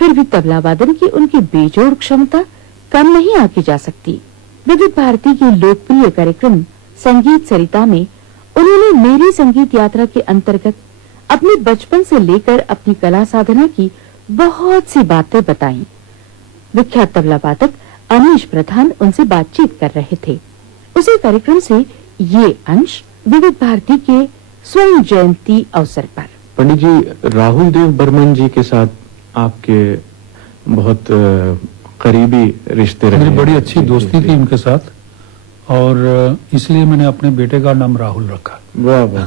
फिर भी तबला वादन की उनकी बेजोड़ क्षमता कम नहीं आकी जा सकती। विविध भारती के लोकप्रिय कार्यक्रम संगीत सरिता में उन्होंने मेरी संगीत यात्रा के अंतर्गत अपने बचपन से लेकर अपनी कला साधना की बहुत सी बातें बताईं। विख्यात तबला वादक अनीश प्रधान उनसे बातचीत कर रहे थे। उसी कार्यक्रम से ये अंश विविध भारती के स्वर्ण जयंती अवसर पर। पंडित जी, राहुल देव बर्मन जी के साथ आपके बहुत करीबी रिश्ते रहे। मेरी बड़ी अच्छी दोस्ती थी उनके साथ और इसलिए मैंने अपने बेटे का नाम राहुल रखा। वाह वाह।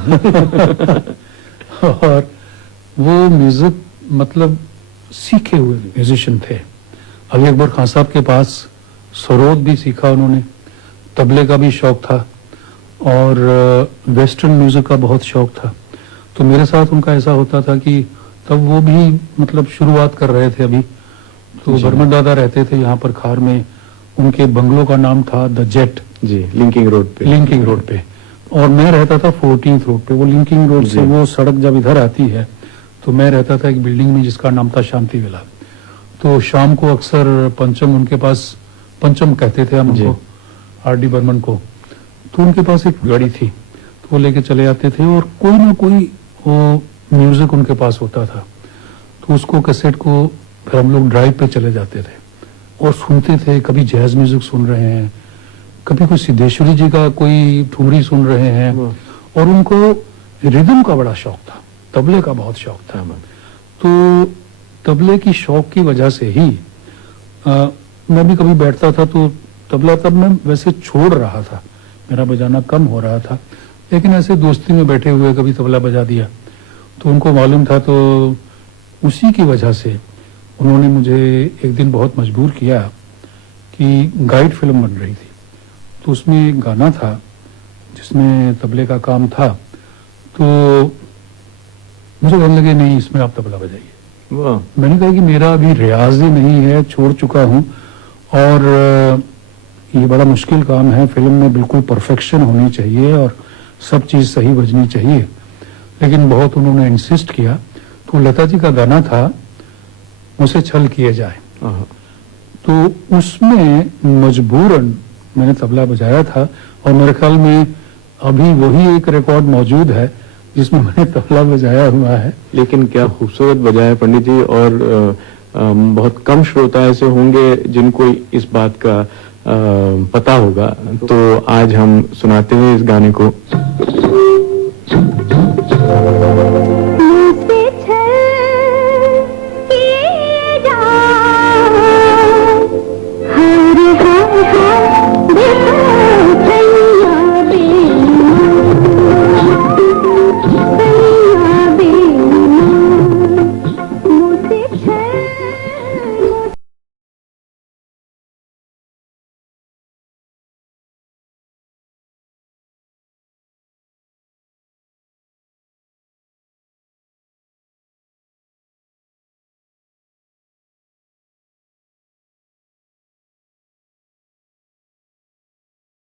और वो म्यूजिक मतलब सीखे हुए म्यूजिशियन थे। अली अकबर खान साहब के पास सरोद भी सीखा उन्होंने, तबले का भी शौक था और वेस्टर्न म्यूजिक का बहुत शौक था। तो मेरे साथ उनका ऐसा होता था कि तब वो भी मतलब शुरुआत कर रहे थे अभी। तो बर्मन दादा रहते थे यहाँ पर खार में, उनके बंगलों का नाम था द जेट जी, लिंकिंग रोड पे और मैं रहता था 14th रोड पे। वो लिंकिंग रोड से वो सड़क जब इधर आती है तो मैं रहता था एक बिल्डिंग में जिसका नाम था शांति विला। तो शाम को अक्सर पंचम, उनके पास पंचम कहते थे हम उनको, आर.डी. बर्मन को, तो उनके पास एक गाड़ी थी तो वो लेके चले आते थे और कोई ना कोई वो म्यूजिक उनके पास होता था। तो उसको कैसेट को फिर हम लोग ड्राइव पे चले जाते थे और सुनते थे। कभी जैज म्यूजिक सुन रहे हैं, कभी कोई सिद्धेश्वरी जी का कोई ठुमरी सुन रहे हैं और उनको रिदम का बड़ा शौक था, तबले का बहुत शौक था। तो तबले की शौक की वजह से ही मैं भी कभी बैठता था तो तबला तब मैं वैसे छोड़ रहा था, मेरा बजाना कम हो रहा था, लेकिन ऐसे दोस्ती में बैठे हुए कभी तबला बजा दिया तो उनको मालूम था। तो उसी की वजह से उन्होंने मुझे एक दिन बहुत मजबूर किया कि गाइड फिल्म बन रही थी तो उसमें एक गाना था जिसमें तबले का काम था। तो मुझे कहने लगे नहीं, इसमें आप तबला बजाइए। मैंने कहा कि मेरा अभी रियाज ही नहीं है, छोड़ चुका हूं और ये बड़ा मुश्किल काम है। फिल्म में बिल्कुल परफेक्शन होनी चाहिए और सब चीज सही बजनी चाहिए। लेकिन बहुत उन्होंने इंसिस्ट किया। तो लता जी का गाना था मुझसे छल किए जाए, तो उसमें मजबूरन मैंने तबला बजाया था और मेरे ख्याल में अभी वही एक रिकॉर्ड मौजूद है जिसमें मैंने तबला बजाया हुआ है। लेकिन क्या खूबसूरत बजाया पंडित जी, और बहुत कम श्रोता ऐसे होंगे जिनको इस बात का पता होगा। तो आज हम सुनाते हैं इस गाने को।